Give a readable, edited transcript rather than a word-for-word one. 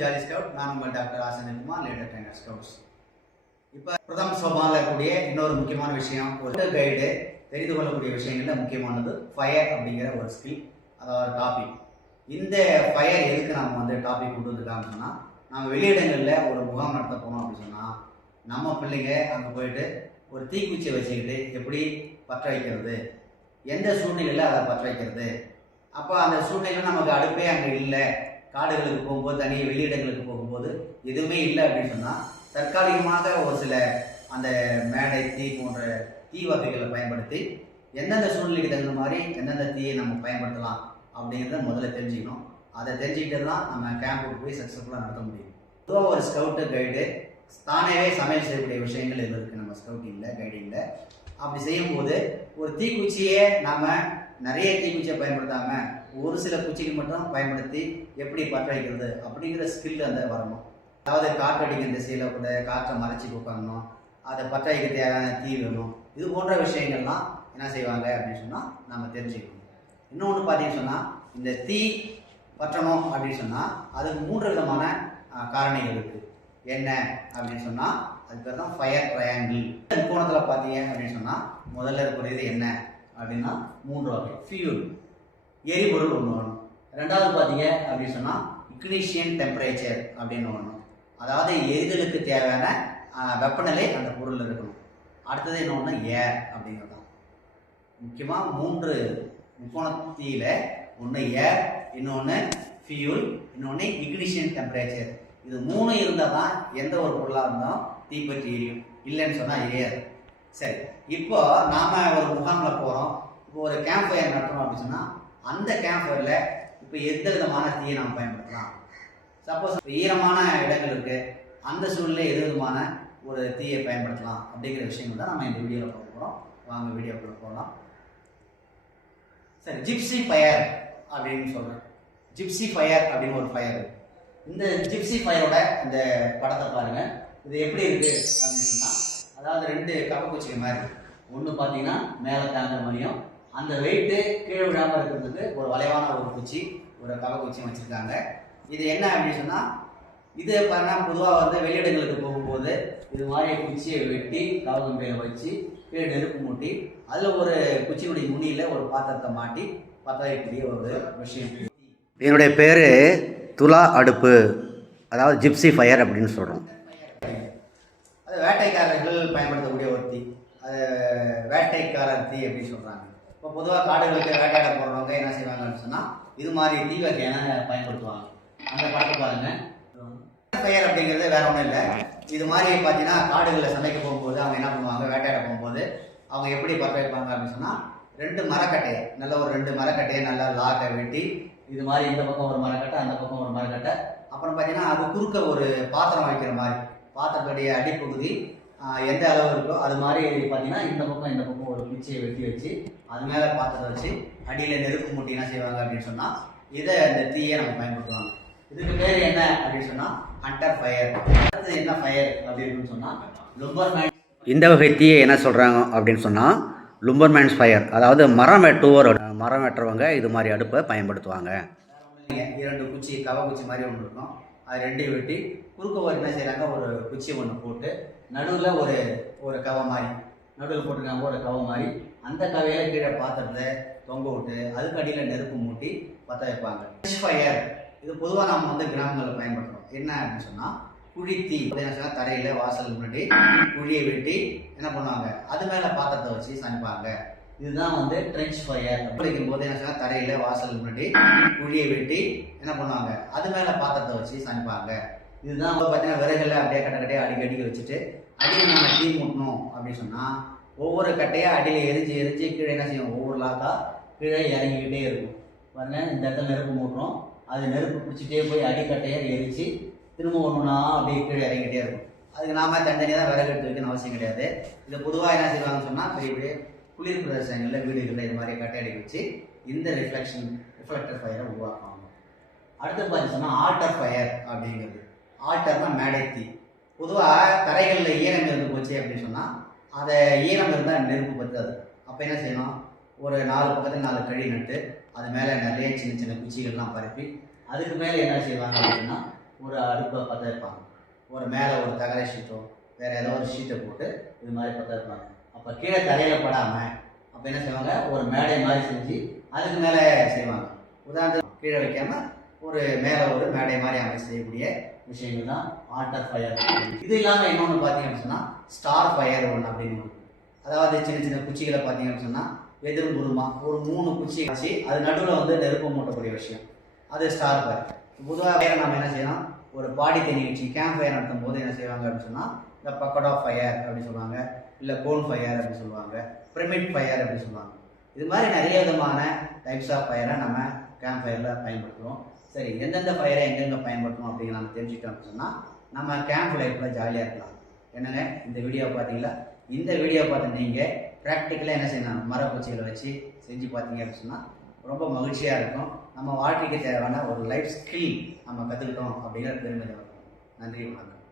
Jolly scout. நான் உங்கள் doctor ஆசனிக்குமார், later trainer scouts. இப்போ பிரதம சோபாவில் இருக்கக்கூடிய இன்னொரு முக்கியமான விஷயம், ஒரு கைடு தெரிந்து கொள்ளக்கூடிய விஷயங்களில் முக்கியமானது ஃபயர் அப்படிங்கிற ஒரு ஸ்கில், அதாவது டாபிக். இந்த ஃபயர் எதுக்கு நம்ம வந்து டாபிக் கொண்டு வந்துருக்காங்கன்னு சொன்னால், நம்ம வெளியிடங்களில் ஒரு முகாம் நடத்த போனோம் அப்படின்னு சொன்னால், நம்ம பிள்ளைங்க அங்கே போயிட்டு ஒரு தீக்குச்சியை வச்சுக்கிட்டு எப்படி பற்ற வைக்கிறது, எந்த சூழ்நிலையில் அதை பற்ற வைக்கிறது. அப்போ அந்த சூழ்நிலையில் நமக்கு அடுப்பே அங்கே இல்லை, காடுகளுக்கு போகும்போது, தனியாக வெளியிடங்களுக்கு போகும்போது எதுவுமே இல்லை அப்படின்னு சொன்னால், தற்காலிகமாக ஒரு சில அந்த மேடை தீ போன்ற தீ வகைகளை பயன்படுத்தி எந்தெந்த சூழ்நிலைக்கு தகுந்த மாதிரி எந்தெந்த தீயை நம்ம பயன்படுத்தலாம் அப்படிங்கிறத முதல்ல தெரிஞ்சுக்கணும். அதை தெரிஞ்சுக்கிட்டு தான் நம்ம கேம்புக்கு போய் சக்ஸஸ்ஃபுல்லாக நடத்த முடியும். பொதுவாக ஒரு ஸ்கவுட்டு கைடு தானேவே சமையல் செய்யக்கூடிய விஷயங்கள் இது இருக்குது நம்ம ஸ்கவுட்டிங்கில், கைடிங்கில். அப்படி செய்யும்போது ஒரு தீக்குச்சியை நாம் நிறைய தீக்குச்சியை பயன்படுத்தாமல் ஒரு சில குச்சிகள் மட்டும் பயன்படுத்தி எப்படி பற்ற வைக்கிறது அப்படிங்கிற ஸ்கில் அந்த வரணும். அதாவது காற்றடிக்கிற திசையில் கூட காற்றை மறைச்சி உட்காரணும், அதை பற்ற வைக்க தேவையான தீ வேணும். இது போன்ற விஷயங்கள்லாம் என்ன செய்வாங்க அப்படின்னு சொன்னால் நம்ம தெரிஞ்சுக்கணும். இன்னொன்று பார்த்தீங்கன்னு சொன்னால், இந்த தீ பற்றணும் அப்படின்னு சொன்னால் அதுக்கு 3 விதமான காரணிகள் இருக்குது. என்ன அப்படின்னு சொன்னால், அதுக்கு தான் ஃபயர் ட்ரையாங்கிள். கோணத்தில் பார்த்தீங்க அப்படின்னு சொன்னால் முதல்ல இருக்கக்கூடியது என்ன அப்படின்னா 3 வகை. ஃபியூல், எரிபொருள் ஒன்று வரணும். ரெண்டாவது பார்த்தீங்க அப்படின்னு சொன்னால் இக்னிஷியன் டெம்பரேச்சர் அப்படின்னு வரணும். அதாவது எரிதலுக்கு தேவையான வெப்பநிலை அந்த பொருள் இருக்கணும். அடுத்தது இன்னொன்று ஏர் அப்படிங்கிறது தான். முக்கியமாக 3 முக்கோணத்தில ஒன்று ஏர், இன்னொன்று ஃபியூல், இன்னொன்று இக்னிஷியன் டெம்பரேச்சர். இது 3 இருந்தால் தான் எந்த ஒரு பொருளாக இருந்தாலும் தீப்பற்றி எரியும், இல்லைன்னு சொன்னால் எரியாது. சரி, இப்போ நாம் ஒரு முகாமில் போகிறோம், இப்போ ஒரு கேம்ப் ஃபயர் நடத்துகிறோம் அப்படின்னு சொன்னால் அந்த கேம்ப் ஃபயரில் இப்போ எந்த விதமான தீயை நாம் பயன்படுத்தலாம். சப்போஸ் ஈரமான இடங்கள் இருக்குது, அந்த சூழ்நிலை எது விதமான ஒரு தீயை பயன்படுத்தலாம் அப்படிங்கிற விஷயங்கள் தான் நம்ம இந்த வீடியோவில் பார்க்க போகிறோம். வாங்க வீடியோக்குள்ளே போகலாம். சரி, ஜிப்சி ஃபயர் அப்படின்னு சொல்கிறேன். ஜிப்சி ஃபயர் அப்படின்னு ஒரு ஃபயர். இந்த ஜிப்சி ஃபயரோட இந்த படத்தை பாருங்கள். இது எப்படி இருக்குது அப்படின்னு சொன்னால், அதாவது 2 கப்பக்குச்சிகள் மாதிரி, ஒன்று பார்த்தீங்கன்னா மேலே தாங்குற மாதிரியும், அந்த வெயிட்டு கீழே விழாமல் இருக்கிறதுக்கு ஒரு வளைவான ஒரு குச்சி, ஒரு கவக்குச்சியும் வச்சுருக்காங்க. இது என்ன அப்படின்னு சொன்னால், இது பார்த்தா பொதுவாக வந்து வெளியிடங்களுக்கு போகும்போது இது மாதிரி குச்சியை வெட்டி கவகம்பையில் வச்சு கீழே நெருப்பு மூட்டி அதில் ஒரு குச்சியினுடைய நுனியில் ஒரு பாத்திரத்தை மாட்டி பற்ற வைக்கக்கூடிய ஒரு விஷயம். என்னுடைய பேர் துலா அடுப்பு, அதாவது ஜிப்சி ஃபயர் அப்படின்னு சொல்கிறோம். அது வேட்டைக்காரர்கள் பயன்படுத்தக்கூடிய ஒரு தீ, அது வேட்டைக்காரர் தீ அப்படின்னு சொல்கிறாங்க. இப்போ பொதுவாக காடுகளுக்கு வேட்டையாட போகிறவங்க என்ன செய்வாங்கன்னு சொன்னால் இது மாதிரி தீ வகையான பயன்படுத்துவாங்க. அந்த படத்தை பாருங்கள். ஃபயர் அப்படிங்கிறது வேற ஒன்றும் இல்லை. இது மாதிரி பார்த்தீங்கன்னா காடுகளில் சமைக்க போகும்போது அவங்க என்ன பண்ணுவாங்க, வேட்டையாட போகும்போது அவங்க எப்படி பற்ற வைப்பாங்க அப்படின்னு சொன்னால், 2 மரக்கட்டையை, நல்ல ஒரு 2 மரக்கட்டையை நல்லா லாக்கை வெட்டி இது மாதிரி இந்த பக்கம் ஒரு மரக்கட்டை, அந்த பக்கம் ஒரு மரக்கட்டை, அப்புறம் பார்த்தீங்கன்னா அது குறுக்க ஒரு பாத்திரம் வைக்கிற மாதிரி, பாத்திரத்துடைய அடிப்பகுதி எந்த அளவு இருக்கோ அது மாதிரி பார்த்தீங்கன்னா இந்த பக்கம் ஒரு குச்சியை வெட்டி வச்சு அது மேலே பாத்திரத்தை வச்சு அடியில் நெருப்பு மூட்டி என்ன செய்வாங்க அப்படின்னு சொன்னால் இதை இந்த தீயை நம்ம பயன்படுத்துவாங்க. இதுக்கு பேர் என்ன அப்படின்னு சொன்னால் ஹண்டர் ஃபயர். அடுத்து என்ன ஃபயர் அப்படின்னு சொன்னால் லும்பர்மேன். இந்த வகை தீயை என்ன சொல்கிறாங்க அப்படின்னு சொன்னால் லும்பர்மேன்ஸ் ஃபயர், அதாவது மரம் வெட்டுறவங்க இது மாதிரி அடுப்பை பயன்படுத்துவாங்க. 2 குச்சி, கவக்குச்சி மாதிரி ஒன்று இருக்கும், அது 2ஐயும் வெட்டி குறுக்க ஒரு என்ன செய்கிறாங்க, ஒரு குச்சி ஒன்று போட்டு நடுவில் ஒரு கவை மாதிரி நடுவில் போட்டிருக்காங்க, ஒரு கவை மாதிரி. அந்த கவையில் கீழே பாத்திரத்தை தொங்க விட்டு அதுக்கு அடியில் நெருப்பு மூட்டி பற்ற வைப்பாங்க. ஃபயர் இது பொதுவாக நம்ம வந்து கிராமங்களில் பயன்படுத்துகிறோம். என்ன அப்படின்னு சொன்னால் குழித்தீ என்ன சொன்னால் தரையில் வாசல் முன்னாடி குழியை வெட்டி என்ன பண்ணுவாங்க, அது மேலே பாத்திரத்தை வச்சு சமைப்பாங்க. இதுதான் வந்து ட்ரென்ச் ஃபயர். வைக்கும் போது என்ன சொன்னால் தரையில் வாசல் முன்னாடி குழியை வெட்டி என்ன பண்ணுவாங்க, அது மேலே பாத்திரத்தை வச்சு சமைப்பாங்க. இதுதான் பார்த்தீங்கன்னா விறகுல அப்படியே கட்டையாக அடிக்கடி வச்சுட்டு அடியில் நம்ம தீ மூட்டணும் அப்படின்னு சொன்னால் ஒவ்வொரு கட்டையாக அடியில் எரிஞ்சு கீழே என்ன செய்யும், ஒவ்வொரு லாக்காக கீழே இறங்கிக்கிட்டே இருக்கும். பாருங்க, இந்த இடத்துல நெருப்பு மூட்டுறோம், அது நெருப்பு பிடிச்சிட்டே போய் அடிக்கட்டையை எரிச்சு திரும்ப ஒன்றுனா அப்படியே கீழே இறங்கிட்டே இருக்கும். அதுக்கு நாம தனித்தனியாக தான் விறகு எடுத்து வைக்கணும்னு அவசியம் கிடையாது. இதை பொதுவாக என்ன செய்வாங்கன்னு சொன்னால் பெரிய பெரிய குளிர் பிரதேசங்களில் வீடுகளில் இது மாதிரி கட்டை அடி வச்சு இந்த ரிஃப்ளெக்டர் ஃபயரை உருவாக்குவாங்க. அடுத்து பார்த்தீங்கன்னா ஆல்டர் ஃபயர் அப்படிங்கிறது. ஆல்டர்னா மேடை தீ. பொதுவாக தரைகளில் ஈரம் இருந்து போச்சு அப்படின்னு சொன்னால் அதை ஈரம் இருந்தால் நெருப்பு பற்றாது. அப்போ என்ன செய்யணும், ஒரு 4 பக்கத்தில் 4 கழி நட்டு அது மேலே நிறைய சின்ன சின்ன குச்சிகள்லாம் பரப்பி அதுக்கு மேலே என்ன செய்வாங்க அப்படின்னா ஒரு அடுப்பை பற்ற வைப்பாங்க. ஒரு மேலே ஒரு தகர ஷீட்டோ வேறு ஏதோ ஒரு ஷீட்டை போட்டு இது மாதிரி பற்ற வைப்பாங்க. அப்போ கீழே தரையில் படாமல் அப்போ என்ன செய்வாங்க, ஒரு மேடை மாதிரி செஞ்சு அதுக்கு மேலே செய்வாங்க. உதாரணத்துக்கு கீழே வைக்காமல் ஒரு மேலே ஒரு மேடை மாதிரி அமைச்சு செய்யக்கூடிய விஷயங்கள் தான் ஆல்டர் ஃபயர். இது இல்லாமல் இன்னொன்று பார்த்தீங்க அப்படின்னு சொன்னால் ஸ்டார் ஃபயர் ஒன்று அப்படின்னு ஒன்று. அதாவது சின்ன சின்ன குச்சிகளை பார்த்தீங்க அப்படின்னு சொன்னால் எதிரும் புறமாக ஒரு 3 குச்சி வச்சு அது நடுவில் வந்து நெருப்பு மூட்டக்கூடிய விஷயம், அது ஸ்டார் ஃபயர். பொதுவாக ஃபயரை நம்ம என்ன செய்யணும், ஒரு பாடி தண்ணி வச்சு கேம்ப் ஃபயர் நடத்தும் போது என்ன செய்வாங்க அப்படின்னு சொன்னால் இந்த பக்கட் ஆஃப் ஃபயர் அப்படின்னு சொல்லுவாங்க, இல்லை கோன் ஃபயர் அப்படின்னு சொல்லுவாங்க, பிரமிட் ஃபயர் அப்படின்னு சொல்லுவாங்க. இது மாதிரி நிறைய விதமான டைப்ஸ் ஆஃப் ஃபயரை நம்ம கேம்ப் ஃபயரில் பயன்படுத்துகிறோம். சரி, எந்தெந்த ஃபயரை எங்கெங்கே பயன்படுத்தணும் அப்படின்னு நம்ம தெரிஞ்சுக்கிட்டோம் அப்படின்னு சொன்னால் நம்ம கேம்ப் லைஃப்பில் ஜாலியாக இருக்கலாம். என்னங்க இந்த வீடியோ பார்த்தீங்களா? இந்த வீடியோ பார்த்து நீங்கள் ப்ராக்டிக்கலாக என்ன செய்யணும், மரப்பூச்சிகளை வச்சு செஞ்சு பார்த்தீங்க அப்படின்னு சொன்னால் ரொம்ப மகிழ்ச்சியாக இருக்கும். நம்ம வாழ்க்கைக்கு தேவையான ஒரு லைஃப் ஸ்கில் நம்ம கற்றுக்கிட்டோம் அப்படிங்கிற பெருமை. நன்றி, வணக்கம்.